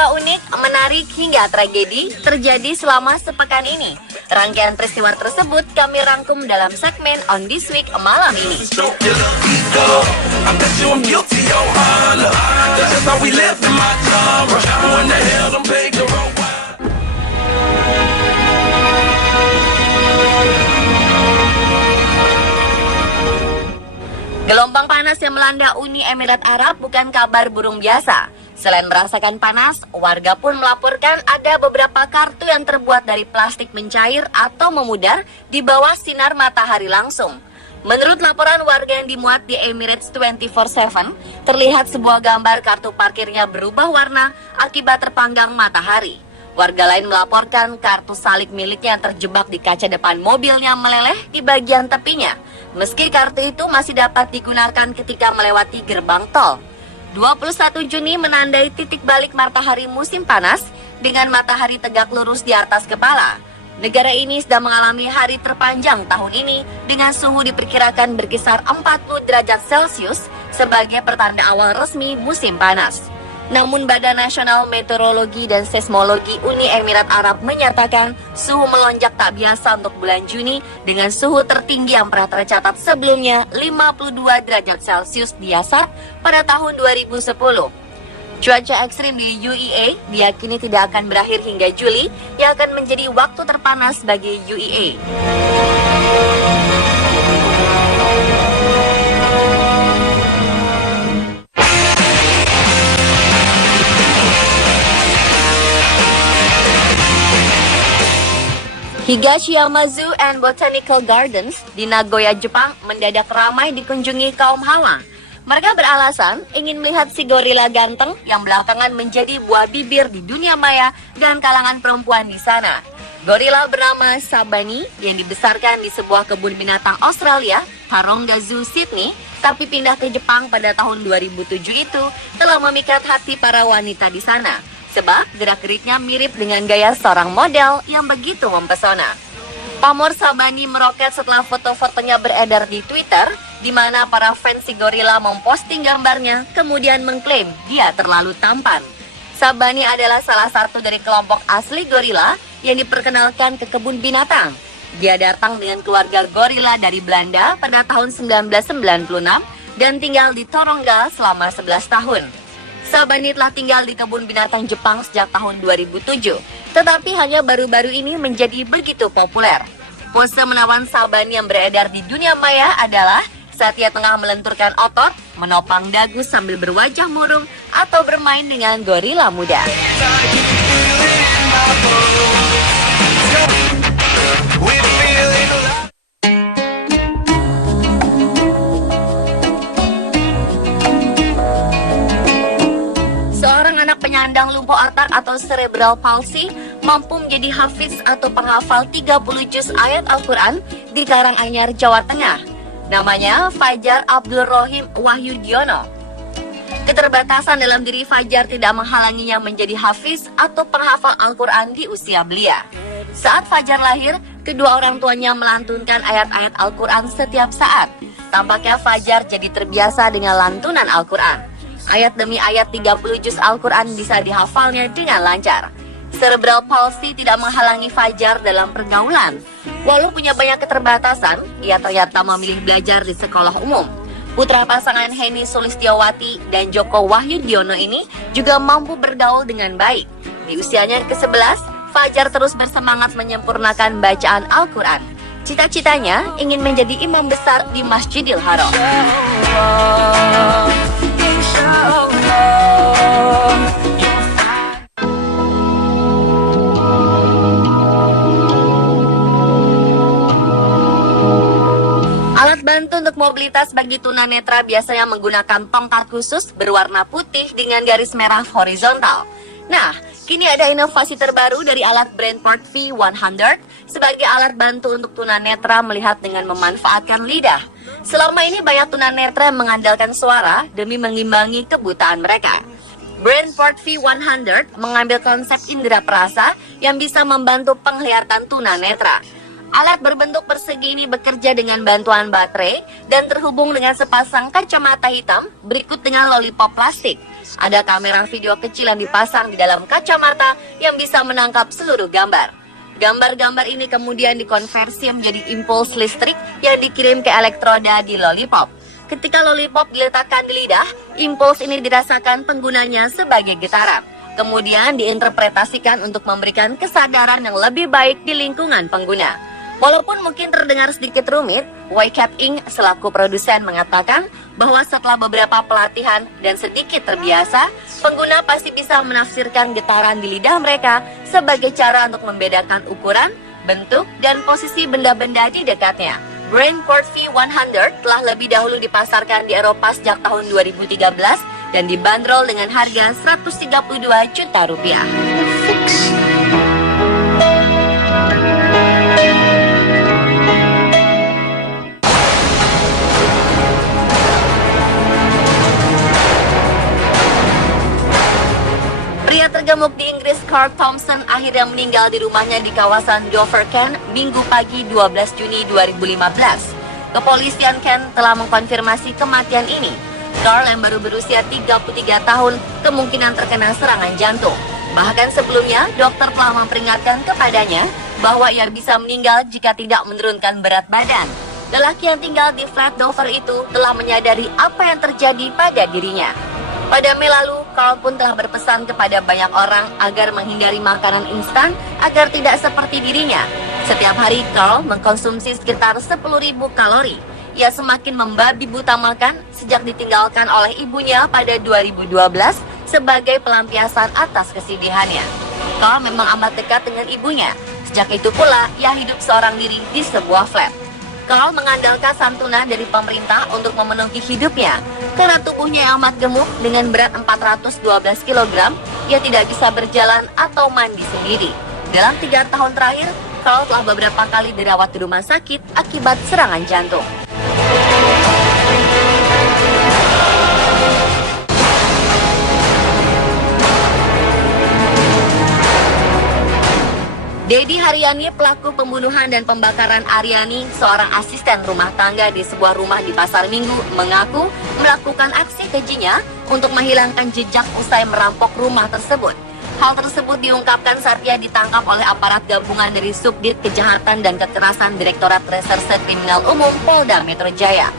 peristiwa unik, menarik hingga tragedi terjadi selama sepekan ini. Rangkaian peristiwa tersebut kami rangkum dalam segmen On This Week malam ini. Gelombang panas yang melanda Uni Emirat Arab bukan kabar burung biasa. Selain merasakan panas, warga pun melaporkan ada beberapa kartu yang terbuat dari plastik mencair atau memudar di bawah sinar matahari langsung. Menurut laporan warga yang dimuat di Emirates 24/7, terlihat sebuah gambar kartu parkirnya berubah warna akibat terpanggang matahari. Warga lain melaporkan kartu salib miliknya terjebak di kaca depan mobilnya meleleh di bagian tepinya. Meski kartu itu masih dapat digunakan ketika melewati gerbang tol. 21 Juni menandai titik balik matahari musim panas dengan matahari tegak lurus di atas kepala. Negara ini sedang mengalami hari terpanjang tahun ini dengan suhu diperkirakan berkisar 40 derajat Celcius sebagai pertanda awal resmi musim panas. Namun Badan Nasional Meteorologi dan Seismologi Uni Emirat Arab menyatakan suhu melonjak tak biasa untuk bulan Juni dengan suhu tertinggi yang pernah tercatat sebelumnya 52 derajat Celcius di Yasar pada tahun 2010. Cuaca ekstrim di UEA diyakini tidak akan berakhir hingga Juli yang akan menjadi waktu terpanas bagi UEA. Higashiyama Zoo and Botanical Gardens di Nagoya, Jepang mendadak ramai dikunjungi kaum hawa. Mereka beralasan ingin melihat si gorila ganteng yang belakangan menjadi buah bibir di dunia maya dan kalangan perempuan di sana. Gorila bernama Sabani yang dibesarkan di sebuah kebun binatang Australia, Taronga Zoo, Sydney, tapi pindah ke Jepang pada tahun 2007 itu telah memikat hati para wanita di sana. Sebab gerak-geriknya mirip dengan gaya seorang model yang begitu mempesona. Pamor Sabani meroket setelah foto-fotonya beredar di Twitter, di mana para fans si gorila memposting gambarnya, kemudian mengklaim dia terlalu tampan. Sabani adalah salah satu dari kelompok asli gorila yang diperkenalkan ke kebun binatang. Dia datang dengan keluarga gorila dari Belanda pada tahun 1996 dan tinggal di Taronga selama 11 tahun. Sabani telah tinggal di kebun binatang Jepang sejak tahun 2007, tetapi hanya baru-baru ini menjadi begitu populer. Pose menawan Sabani yang beredar di dunia maya adalah saat ia tengah melenturkan otot, menopang dagu sambil berwajah murung, atau bermain dengan gorila muda. Penyandang lumpuh otak atau cerebral palsy mampu menjadi hafiz atau penghafal 30 juz ayat Al-Quran di Karanganyar, Jawa Tengah. Namanya Fajar Abdul Rohim Wahyudiono. Keterbatasan dalam diri Fajar tidak menghalanginya menjadi hafiz atau penghafal Al-Quran di usia belia. Saat Fajar lahir, kedua orang tuanya melantunkan ayat-ayat Al-Quran setiap saat. Tampaknya Fajar jadi terbiasa dengan lantunan Al-Quran. Ayat demi ayat 30 juz Al-Quran bisa dihafalnya dengan lancar. Cerebral palsy tidak menghalangi Fajar dalam pergaulan. Walau punya banyak keterbatasan, ia ternyata memilih belajar di sekolah umum. Putra pasangan Heni Sulistiowati dan Joko Wahyudiono ini juga mampu bergaul dengan baik. Di usianya ke-11, Fajar terus bersemangat menyempurnakan bacaan Al-Quran. Cita-citanya ingin menjadi imam besar di Masjidil Haram. Alat bantu untuk mobilitas bagi tunanetra biasanya menggunakan tongkat khusus berwarna putih dengan garis merah horizontal. Nah, kini ada inovasi terbaru dari alat Brainport V100 sebagai alat bantu untuk tunanetra melihat dengan memanfaatkan lidah. Selama ini banyak tunanetra yang mengandalkan suara demi mengimbangi kebutaan mereka. Brainport V100 mengambil konsep indera perasa yang bisa membantu penglihatan tunanetra. Alat berbentuk persegi ini bekerja dengan bantuan baterai dan terhubung dengan sepasang kacamata hitam berikut dengan lollipop plastik. Ada kamera video kecil yang dipasang di dalam kacamata yang bisa menangkap seluruh gambar. Gambar-gambar ini kemudian dikonversi menjadi impuls listrik yang dikirim ke elektroda di lollipop. Ketika lollipop diletakkan di lidah, impuls ini dirasakan penggunanya sebagai getaran. Kemudian diinterpretasikan untuk memberikan kesadaran yang lebih baik di lingkungan pengguna. Walaupun mungkin terdengar sedikit rumit, YCAP Inc. selaku produsen mengatakan bahwa setelah beberapa pelatihan dan sedikit terbiasa, pengguna pasti bisa menafsirkan getaran di lidah mereka sebagai cara untuk membedakan ukuran, bentuk, dan posisi benda-benda di dekatnya. BrainPort V100 telah lebih dahulu dipasarkan di Eropa sejak tahun 2013 dan dibanderol dengan harga 132 juta rupiah. Pria tergemuk di Inggris Carl Thompson akhirnya meninggal di rumahnya di kawasan Dover, Kent, Minggu pagi 12 Juni 2015. Kepolisian Kent telah mengkonfirmasi kematian ini. Carl yang baru berusia 33 tahun kemungkinan terkena serangan jantung. Bahkan sebelumnya, dokter telah memperingatkan kepadanya bahwa ia bisa meninggal jika tidak menurunkan berat badan. Lelaki yang tinggal di flat Dover itu telah menyadari apa yang terjadi pada dirinya. Pada Mei lalu, Carl pun telah berpesan kepada banyak orang agar menghindari makanan instan agar tidak seperti dirinya. Setiap hari, Carl mengkonsumsi sekitar 10.000 kalori. Ia semakin membabi buta makan sejak ditinggalkan oleh ibunya pada 2012 sebagai pelampiasan atas kesedihannya. Carl memang amat dekat dengan ibunya. Sejak itu pula, ia hidup seorang diri di sebuah flat. Carl mengandalkan santunan dari pemerintah untuk memenuhi hidupnya. Karena tubuhnya yang amat gemuk dengan berat 412 kg, ia tidak bisa berjalan atau mandi sendiri. Dalam 3 tahun terakhir, Carl telah beberapa kali dirawat di rumah sakit akibat serangan jantung. Dedi Haryani, pelaku pembunuhan dan pembakaran Aryani, seorang asisten rumah tangga di sebuah rumah di Pasar Minggu, mengaku melakukan aksi kejinya untuk menghilangkan jejak usai merampok rumah tersebut. Hal tersebut diungkapkan saat ia ditangkap oleh aparat gabungan dari Subdit Kejahatan dan Kekerasan Direktorat Reserse Kriminal Umum Polda Metro Jaya.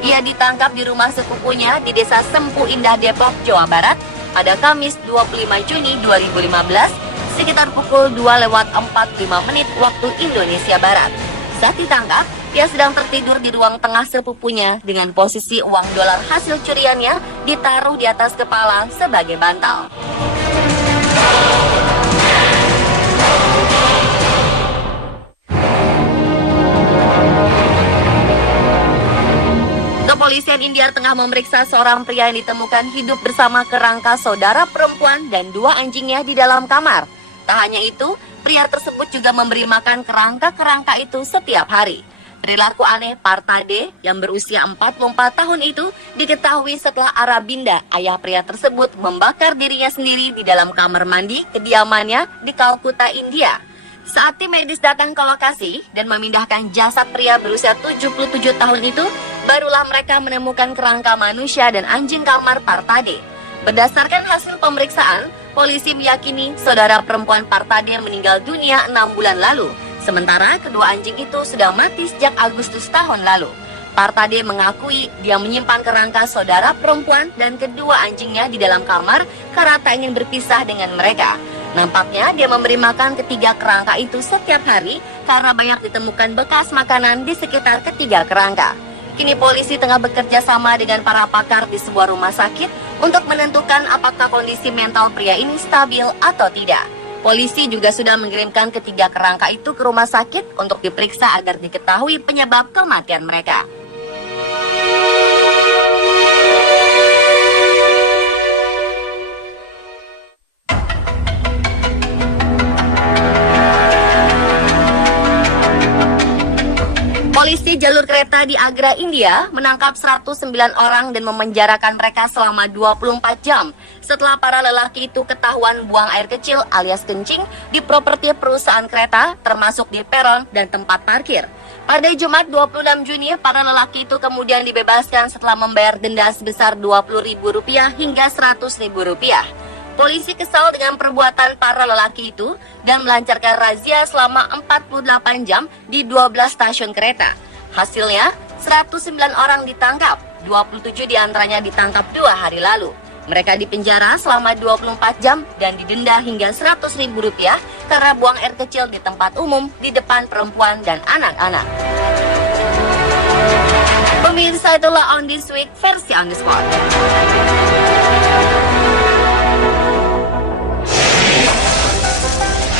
Ia ditangkap di rumah sepupunya di Desa Sempu Indah, Depok, Jawa Barat pada Kamis 25 Juni 2015 sekitar pukul 2:45 waktu Indonesia Barat. Saat ditangkap, ia sedang tertidur di ruang tengah sepupunya dengan posisi uang dolar hasil curiannya ditaruh di atas kepala sebagai bantal. Kepolisian India tengah memeriksa seorang pria yang ditemukan hidup bersama kerangka saudara perempuan dan 2 anjingnya di dalam kamar. Tak hanya itu, pria tersebut juga memberi makan kerangka-kerangka itu setiap hari. Perilaku aneh Partade yang berusia 44 tahun itu diketahui setelah Arabinda, ayah pria tersebut, membakar dirinya sendiri di dalam kamar mandi kediamannya di Kalkuta, India. Saat tim medis datang ke lokasi dan memindahkan jasad pria berusia 77 tahun itu, barulah mereka menemukan kerangka manusia dan anjing kamar Partade. Berdasarkan hasil pemeriksaan, polisi meyakini saudara perempuan Partade meninggal dunia 6 bulan lalu, sementara kedua anjing itu sudah mati sejak Agustus tahun lalu. Partade mengakui dia menyimpan kerangka saudara perempuan dan kedua anjingnya di dalam kamar karena tak ingin berpisah dengan mereka. Nampaknya dia memberi makan ketiga kerangka itu setiap hari karena banyak ditemukan bekas makanan di sekitar ketiga kerangka. Kini polisi tengah bekerja sama dengan para pakar di sebuah rumah sakit untuk menentukan apakah kondisi mental pria ini stabil atau tidak. Polisi juga sudah mengirimkan ketiga kerangka itu ke rumah sakit untuk diperiksa agar diketahui penyebab kematian mereka. Polisi jalur kereta di Agra, India menangkap 109 orang dan memenjarakan mereka selama 24 jam setelah para lelaki itu ketahuan buang air kecil alias kencing di properti perusahaan kereta termasuk di peron dan tempat parkir. Pada Jumat 26 Juni, para lelaki itu kemudian dibebaskan setelah membayar denda sebesar Rp20.000 hingga Rp100.000. Polisi kesal dengan perbuatan para lelaki itu dan melancarkan razia selama 48 jam di 12 stasiun kereta. Hasilnya, 109 orang ditangkap, 27 diantaranya ditangkap 2 hari lalu. Mereka dipenjara selama 24 jam dan didenda hingga Rp100.000 karena buang air kecil di tempat umum di depan perempuan dan anak-anak. Pemirsa, itulah On This Week versi On The Spot.